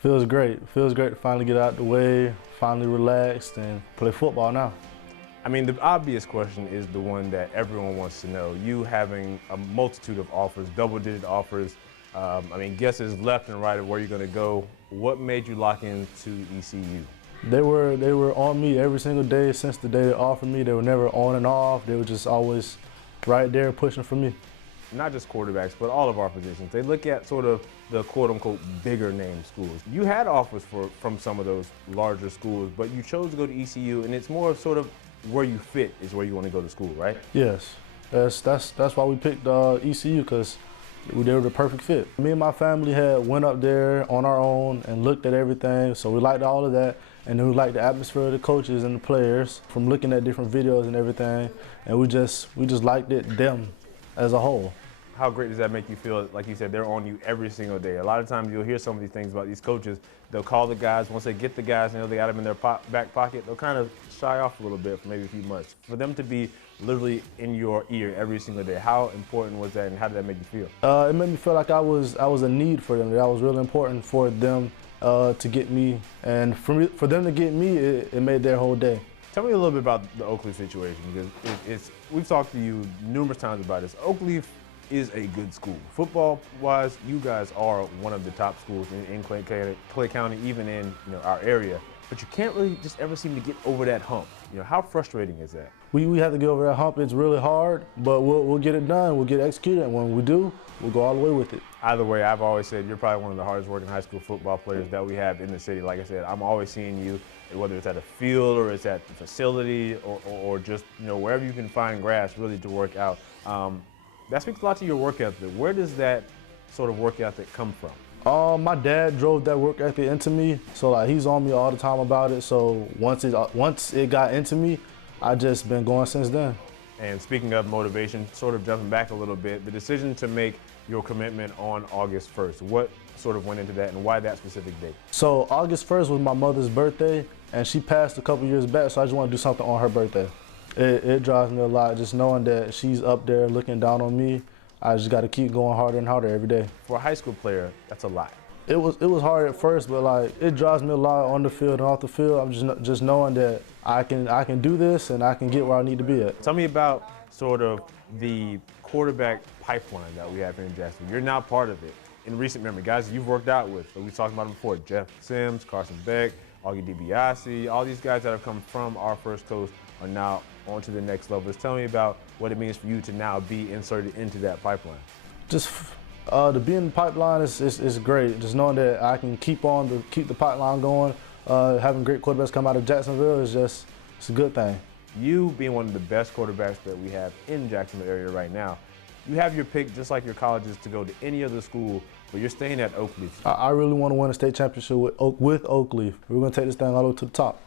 Feels great. Feels great to finally get out the way, finally relaxed, and play football now. I mean, the obvious question is the one that everyone wants to know. You having a multitude of offers, double-digit offers, guesses left and right of where you're going to go. What made you lock into ECU? They were on me every single day since the day they offered me. They were never on and off. They were just always right there pushing for me. Not just quarterbacks, but all of our positions. They look at sort of the quote-unquote bigger name schools. You had offers from some of those larger schools, but you chose to go to ECU, and it's more sort of where you fit is where you want to go to school, right? Yes, that's why we picked ECU, because they were the perfect fit. Me and my family had went up there on our own and looked at everything, so we liked all of that. And then we liked the atmosphere of the coaches and the players from looking at different videos and everything. And we just liked them as a whole. How great does that make you feel? Like you said, they're on you every single day. A lot of times you'll hear some of these things about these coaches. They'll call the guys. Once they get the guys, they got them in their back pocket, they'll kind of shy off a little bit for maybe a few months. For them to be literally in your ear every single day, how important was that, and how did that make you feel? It made me feel like I was a need for them. That was really important for them to get me, and for them to get me, it made their whole day. Tell me a little bit about the Oakleaf situation, because we've talked to you numerous times about this. Oakleaf is a good school. Football-wise, you guys are one of the top schools in Clay County, even in our area. But you can't really just ever seem to get over that hump. How frustrating is that? We have to get over that hump. It's really hard, but we'll get it done. We'll get it executed, and when we do, we'll go all the way with it. Either way, I've always said you're probably one of the hardest working high school football players that we have in the city. Like I said, I'm always seeing you, whether it's at a field or it's at the facility or just wherever you can find grass really to work out. That speaks a lot to your work ethic. Where does that sort of work ethic come from? My dad drove that work ethic into me, so he's on me all the time about it. So once it got into me, I just been going since then. And speaking of motivation, sort of jumping back a little bit, the decision to make your commitment on August 1st, what sort of went into that and why that specific date? So August 1st was my mother's birthday, and she passed a couple years back, so I just want to do something on her birthday. It drives me a lot, just knowing that she's up there looking down on me. I just got to keep going harder and harder every day. For a high school player, that's a lot. It was hard at first, but it drives me a lot on the field and off the field. I'm just knowing that I can do this and I can get where I need to be at. Tell me about sort of the quarterback pipeline that we have here in Jacksonville. You're now part of it. In recent memory, guys you've worked out with, we talked about them before, Jeff Simmons, Carson Beck, Augie DiBiase, all these guys that have come from our First Coast are now on to the next level. Just tell me about what it means for you to now be inserted into that pipeline. Just to be in the pipeline is great. Just knowing that I can keep the pipeline going, having great quarterbacks come out of Jacksonville it's a good thing. You being one of the best quarterbacks that we have in Jacksonville area right now, you have your pick just like your colleges to go to any other school, but you're staying at Oakleaf. I really want to win a state championship with Oakleaf. We're going to take this thing all the way to the top.